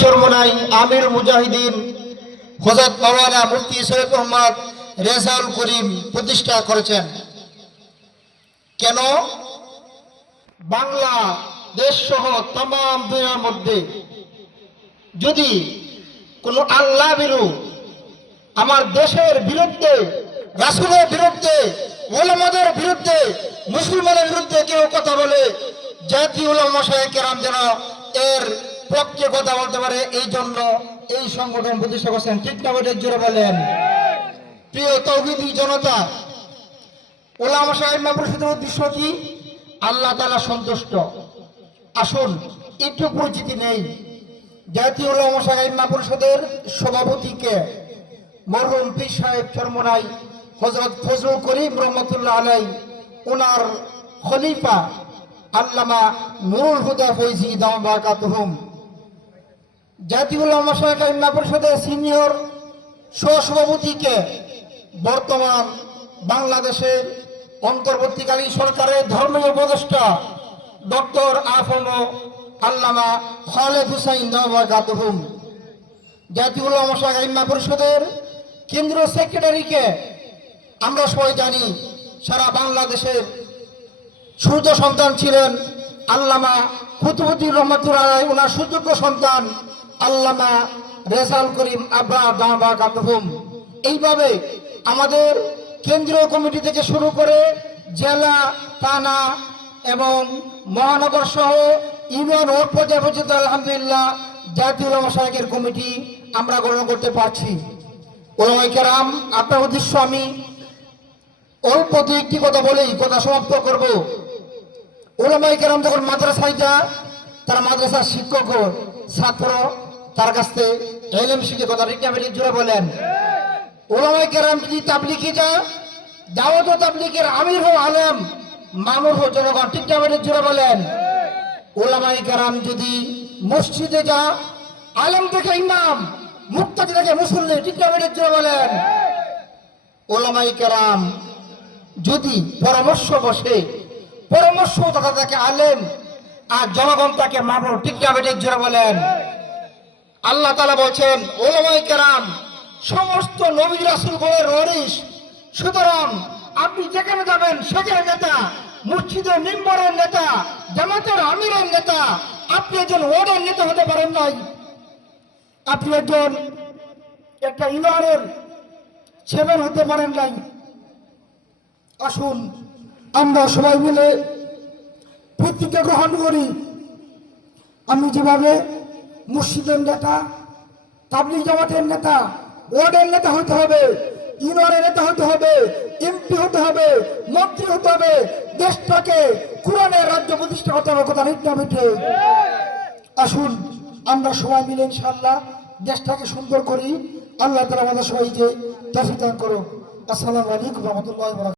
চরমনাই আমির মুজাহিদিন হযরত মাওলানা মুফতি সৈয়দ মোহাম্মদ রেজাউল করিম প্রতিষ্ঠা করেছেন। কেন? বাংলা দেশ সহ তাম দুনিয়ার মধ্যে যদি কোনো আল্লাহ বিরু আমার দেশের বিরুদ্ধে, রাসূলের বিরুদ্ধে, উলামাদের বিরুদ্ধে, মুসলমানের বিরুদ্ধে কেউ কথা বলে, জাতীয় উলামা মাশায়েখ কেরাম যেন এর পক্ষে কথা বলতে পারে, এই জন্য এই সংগঠন প্রতিষ্ঠা করছেন। ঠিক না বেঠিক জোরে বলেন? প্রিয় তৌহিদি জনতা, উলামা মাশায়েখ পরিষদের উদ্দেশ্য কি? আল্লাহ তাআলা সন্তুষ্ট। আসুন একটু পরিচিতি নেই। জাতীয় উলামা মাশায়েখ পরিষদের সভাপতিকে মরহুম পীর সাহেব চরমনাই হযরত ফজলুল করিম রহমাতুল্লাহ আলাইহি, ওনার খলিফা আল্লামা নুরুল হুদা ফৈজি দাওয়াত বারাকাতুহুম। জাতীয় উলামা মাশায়েখ পরিষদের সিনিয়র সহসভাপতিকে বর্তমান বাংলাদেশের অন্তর্বর্তীকালীন সরকারের ধর্মীয় উপদেষ্টা ডক্টর আফম আল্লামা খালেদ হুসাইন দাওয়াত বারাকাতুহুম। জাতীয় উলামা মাশায়েখ পরিষদের কেন্দ্রীয় সেক্রেটারিকে আমরা সবাই জানি সারা বাংলাদেশের সূর্য সন্তান ছিলেন আল্লামা কুতুবউদ্দিন রহমাতুল্লাহ আলাইহি, ওনার সুযোগ্য সন্তান আল্লামা রেজাউল করিম আবরার দাওয়াত বারাকাতুহুম। এইভাবে আমাদের কেন্দ্রীয় কমিটি থেকে শুরু করে জেলা, থানা এবং মহানগর সহ ইউনিয়ন ও পর্যায় পর্যন্ত আলহামদুলিল্লাহ জাতীয় উলামা মাশায়েখের কমিটি আমরা গ্রহণ করতে পারছি। উলামায়ে কেরাম, আপনার উদ্দেশ্য আমি অল্প দু একটি কথা বলেই কথা সমাপ্ত করব। উলামায়ে কেরাম যখন মাদ্রাসায় যায়, তারা মাদ্রাসার শিক্ষক ও ছাত্র তার কাছ থেকে ইলম শিখে, কথা ঠিক না বেঠিক জোরে বলেন? উলামায়ে কেরাম যদি তাবলীগে যায়, দাওয়াত ও তাবলীগের আমির হো আলেম, মামুর হো জনগণ, ঠিক না বেঠিক জোরে বলেন? উলামায়ে কেরাম যদি মসজিদে যায়, আলেম থেকে ইমাম, মুক্তাদি থেকে মুসল্লি, ঠিক না বেঠিক জোরে বলেন? উলামায়ে কেরাম যদি পরামর্শ বসে, পরামর্শ দাতা তাকে আলেম আর জনগণ তাকে মামুর, ঠিক না বেঠিক জোরে বলেন? আল্লাহ তাআলা বলছেন উলামায়ে কেরাম সমস্ত নবী রাসূলগণের ওয়ারিস, সুতরাং আপনি যেখানে যাবেন সেখানে নেতা, মসজিদের মিম্বরের নেতা, জামাতের আমিরের নেতা, আপনি একজন ওয়ার্ডের নেতা হতে পারেন নাই, আপনি একজন একটা ইউনিয়নের চেয়ারম্যান হতে পারেন নাই। আসুন আমরা সবাই মিলে প্রতিজ্ঞা গ্রহণ করি, আমি যেভাবে মসজিদের নেতা, তাবলীগ জামাতের নেতা, ওয়ার্ডের নেতা হতে হবে, ইউনিয়নের নেতা হতে হবে, এমপি হতে হবে, মন্ত্রী হতে হবে, দেশটাকে কোরআনের রাজ্য প্রতিষ্ঠা করতে হবে, কথা ঠিক না বেঠিক? আসুন আমরা সবাই মিলে ইনশাআল্লাহ দেশটাকে সুন্দর করি। আল্লাহ তাআলা আমাদের সবাইকে তৌফিক দান করুন। আসসালামু আলাইকুম ওয়া রাহমাতুল্লাহি ওয়া বারাকাতুহু।